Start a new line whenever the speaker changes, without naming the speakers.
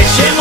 Deixemos